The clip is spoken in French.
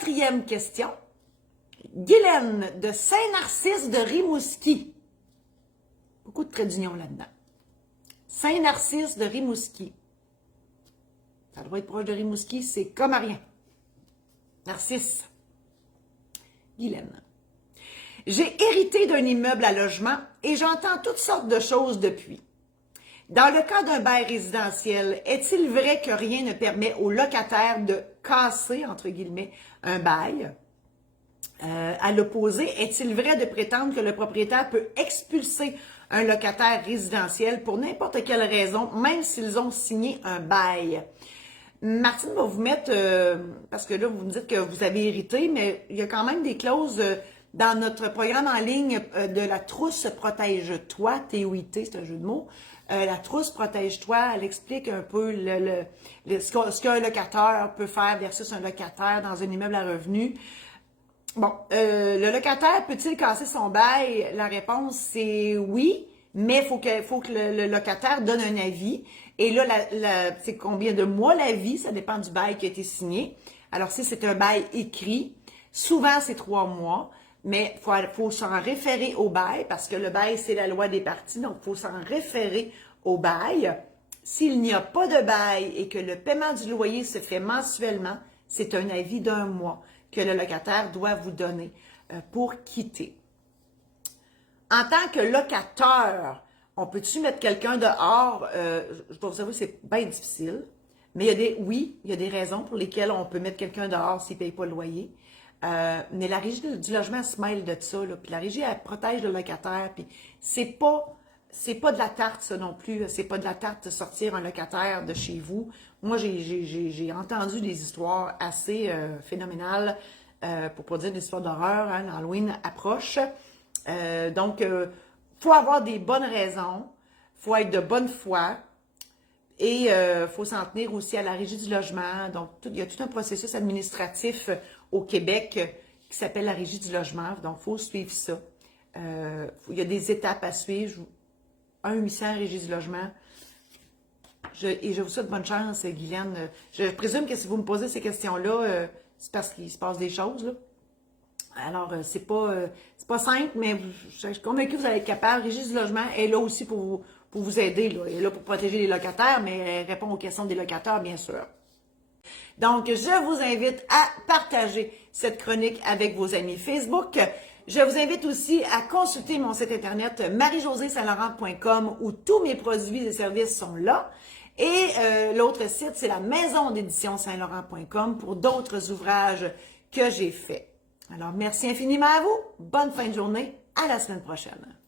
4e question. Guylaine de Saint-Narcisse de Rimouski. Beaucoup de traits d'union là-dedans. Saint-Narcisse de Rimouski. Ça doit être proche de Rimouski, c'est comme à rien. Narcisse. Guylaine. J'ai hérité d'un immeuble à logement et j'entends toutes sortes de choses depuis. Dans le cas d'un bail résidentiel, est-il vrai que rien ne permet aux locataires de casser, entre guillemets, un bail? À l'opposé, est-il vrai de prétendre que le propriétaire peut expulser un locataire résidentiel pour n'importe quelle raison, même s'ils ont signé un bail? Martine va vous mettre, parce que là, vous me dites que vous avez hérité, mais il y a quand même des clauses dans notre programme en ligne de la trousse Protège-toi, TOIT, c'est un jeu de mots. La trousse Protège-toi, elle explique un peu ce qu'un locataire peut faire versus un locataire dans un immeuble à revenus. Bon, le locataire peut-il casser son bail? La réponse, c'est oui, mais il faut que le locataire donne un avis. Et là, c'est combien de mois l'avis? Ça dépend du bail qui a été signé. Alors, si c'est un bail écrit, souvent, c'est 3 mois, mais il faut s'en référer au bail, parce que le bail, c'est la loi des parties, donc il faut s'en référer au bail. S'il n'y a pas de bail et que le paiement du loyer se fait mensuellement, c'est un avis d'1 mois que le locataire doit vous donner pour quitter. En tant que locateur, on peut-tu mettre quelqu'un dehors? Je dois vous avouer, c'est bien difficile. Mais il y a des raisons pour lesquelles on peut mettre quelqu'un dehors s'il ne paye pas le loyer. Mais la régie du logement se mêle de ça, là. Puis la régie, elle protège le locataire. Puis c'est pas de la tarte, ça non plus. C'est pas de la tarte de sortir un locataire de chez vous. Moi, j'ai entendu des histoires assez phénoménales, pour pas dire des histoires d'horreur, hein, l'Halloween approche. Donc, faut avoir des bonnes raisons, faut être de bonne foi et faut s'en tenir aussi à la régie du logement. Donc, il y a tout un processus administratif au Québec qui s'appelle la régie du logement. Donc, il faut suivre ça. Il y a des étapes à suivre. 1-800 régie du logement. Et je vous souhaite bonne chance, Guylaine. Je présume que si vous me posez ces questions-là, c'est parce qu'il se passe des choses, là. Alors, c'est pas simple, mais je suis convaincue que vous allez être capable. Régie du logement est là aussi pour vous aider, là. Elle est là pour protéger les locataires, mais elle répond aux questions des locataires, bien sûr. Donc, je vous invite à partager cette chronique avec vos amis Facebook. Je vous invite aussi à consulter mon site internet marie-josée-saint-laurent.com où tous mes produits et services sont là. Et l'autre site, c'est la maison d'édition saint-laurent.com pour d'autres ouvrages que j'ai faits. Alors, merci infiniment à vous. Bonne fin de journée. À la semaine prochaine.